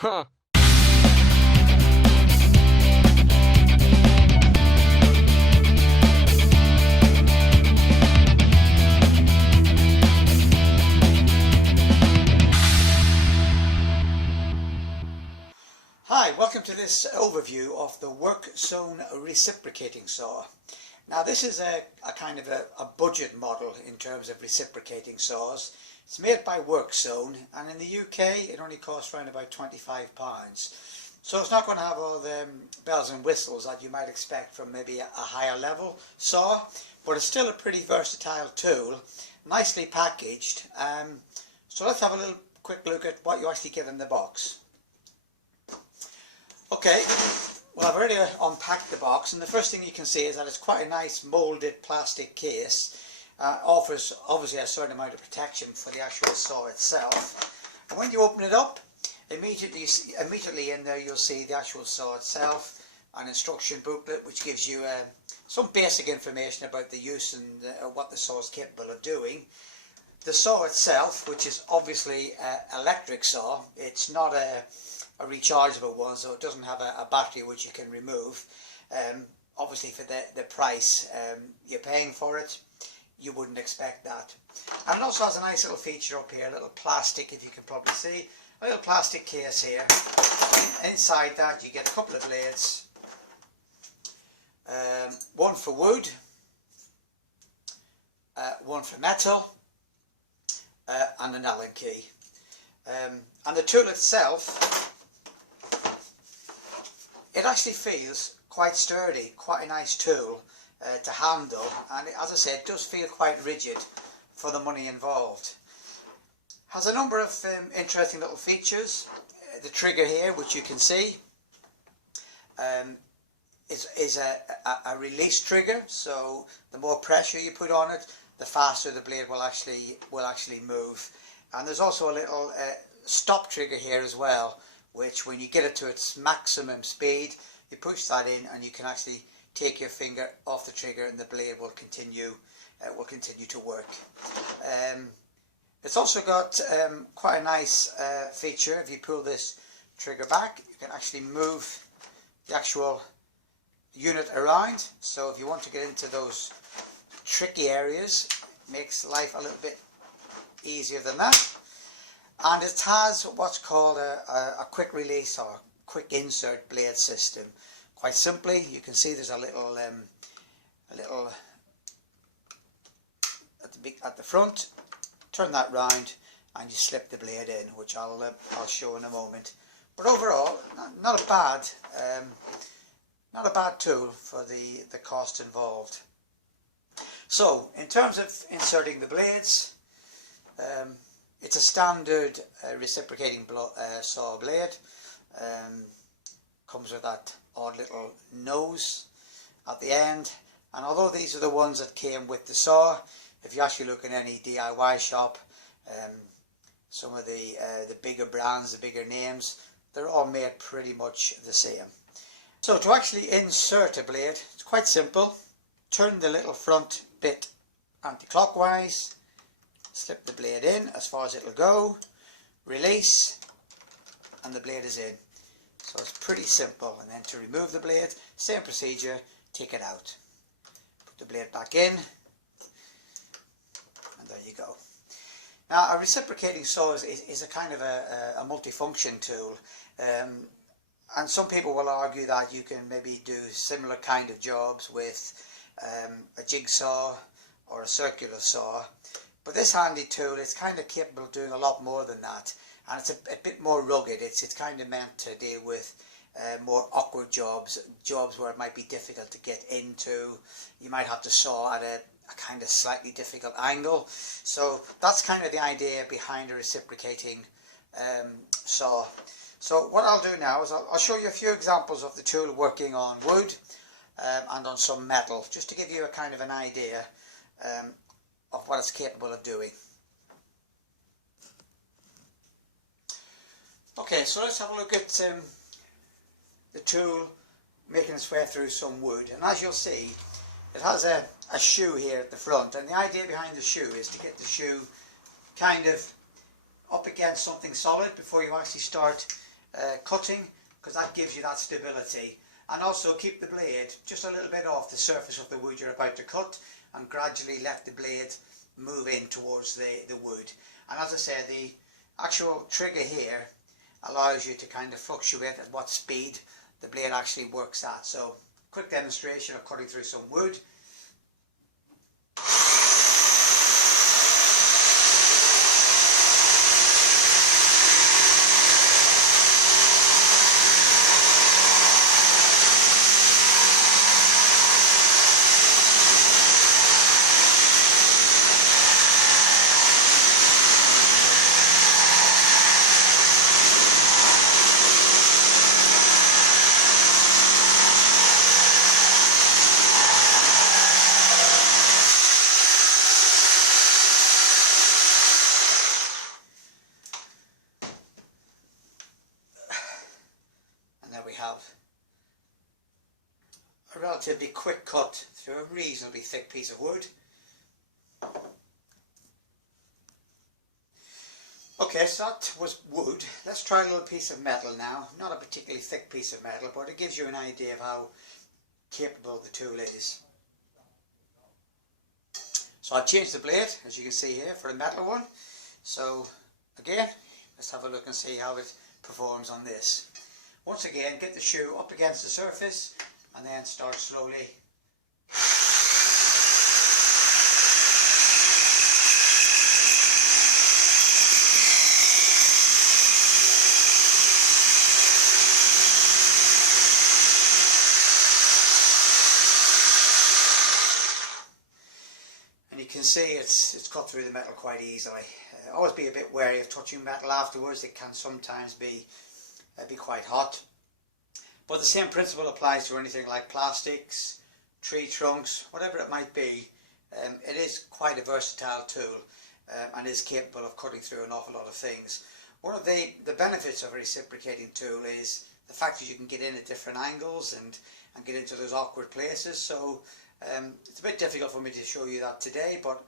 Huh. Hi, welcome to this overview of the WorkZone Reciprocating Saw. Now this is a kind of a budget model in terms of reciprocating saws. It's made by WorkZone, and in the UK it only costs around about £25. So it's not going to have all the bells and whistles that you might expect from maybe a higher level saw, but it's still a pretty versatile tool, nicely packaged. So let's have a little quick look at what you actually get in the box. Okay, well I've already unpacked the box, and the first thing you can see is that it's quite a nice moulded plastic case. Offers obviously a certain amount of protection for the actual saw itself. And when you open it up, immediately in there you'll see the actual saw itself, an instruction booklet which gives you some basic information about the use and what the saw is capable of doing. The saw itself, which is obviously an electric saw, it's not a rechargeable one, so it doesn't have a battery which you can remove. Obviously for the price you're paying for it, you wouldn't expect that. And it also has a nice little feature up here, a little plastic, if you can probably see, a little plastic case here. Inside that you get a couple of blades, one for wood, one for metal, and an Allen key. And the tool itself, it actually feels quite sturdy, quite a nice tool to handle, and as I said, it does feel quite rigid for the money involved. Has a number of interesting little features. The trigger here, which you can see, is a release trigger, so the more pressure you put on it, the faster the blade will actually move. And there's also a little stop trigger here as well, which when you get it to its maximum speed, you push that in and you can actually take your finger off the trigger and the blade will continue to work. It's also got quite a nice feature. If you pull this trigger back, you can actually move the actual unit around. So if you want to get into those tricky areas, it makes life a little bit easier than that. And it has what's called a quick release or quick insert blade system. Quite simply, you can see there's a little at the front. Turn that round and you slip the blade in, which I'll show in a moment. But overall, not a bad tool for the cost involved. So in terms of inserting the blades, it's a standard reciprocating saw blade. Comes with that odd little nose at the end, and although these are the ones that came with the saw, if you actually look in any DIY shop, some of the bigger brands, the bigger names, they're all made pretty much the same. So to actually insert a blade, it's quite simple. Turn the little front bit anti-clockwise, slip the blade in as far as it'll go, release, and the blade is in. So it's pretty simple. And then to remove the blade, same procedure, take it out. Put the blade back in, and there you go. Now a reciprocating saw is a kind of a multifunction tool. And some people will argue that you can maybe do similar kind of jobs with a jigsaw or a circular saw. But this handy tool is kind of capable of doing a lot more than that, and it's a bit more rugged. It's kind of meant to deal with more awkward jobs where it might be difficult to get into. You might have to saw at a kind of slightly difficult angle. So that's kind of the idea behind a reciprocating saw. So what I'll do now is I'll show you a few examples of the tool working on wood and on some metal, just to give you a kind of an idea of what it's capable of doing. Okay, so let's have a look at the tool making its way through some wood. And as you'll see, it has a shoe here at the front, and the idea behind the shoe is to get the shoe kind of up against something solid before you actually start cutting, because that gives you that stability. And also keep the blade just a little bit off the surface of the wood you're about to cut, and gradually let the blade move in towards the wood. And as I said, the actual trigger here allows you to kind of fluctuate at what speed the blade actually works at. So quick demonstration of cutting through some wood. We have a relatively quick cut through a reasonably thick piece of wood. Okay, so that was wood. Let's try a little piece of metal now. Not a particularly thick piece of metal, but it gives you an idea of how capable the tool is. So I've changed the blade, as you can see here, for a metal one. So again, let's have a look and see how it performs on this. Once again, get the shoe up against the surface and then start slowly. And you can see it's cut through the metal quite easily. Always be a bit wary of touching metal afterwards. It can sometimes be quite hot, but the same principle applies to anything like plastics, tree trunks, whatever it might be. It is quite a versatile tool and is capable of cutting through an awful lot of things. One of the benefits of a reciprocating tool is the fact that you can get in at different angles and get into those awkward places. So it's a bit difficult for me to show you that today, but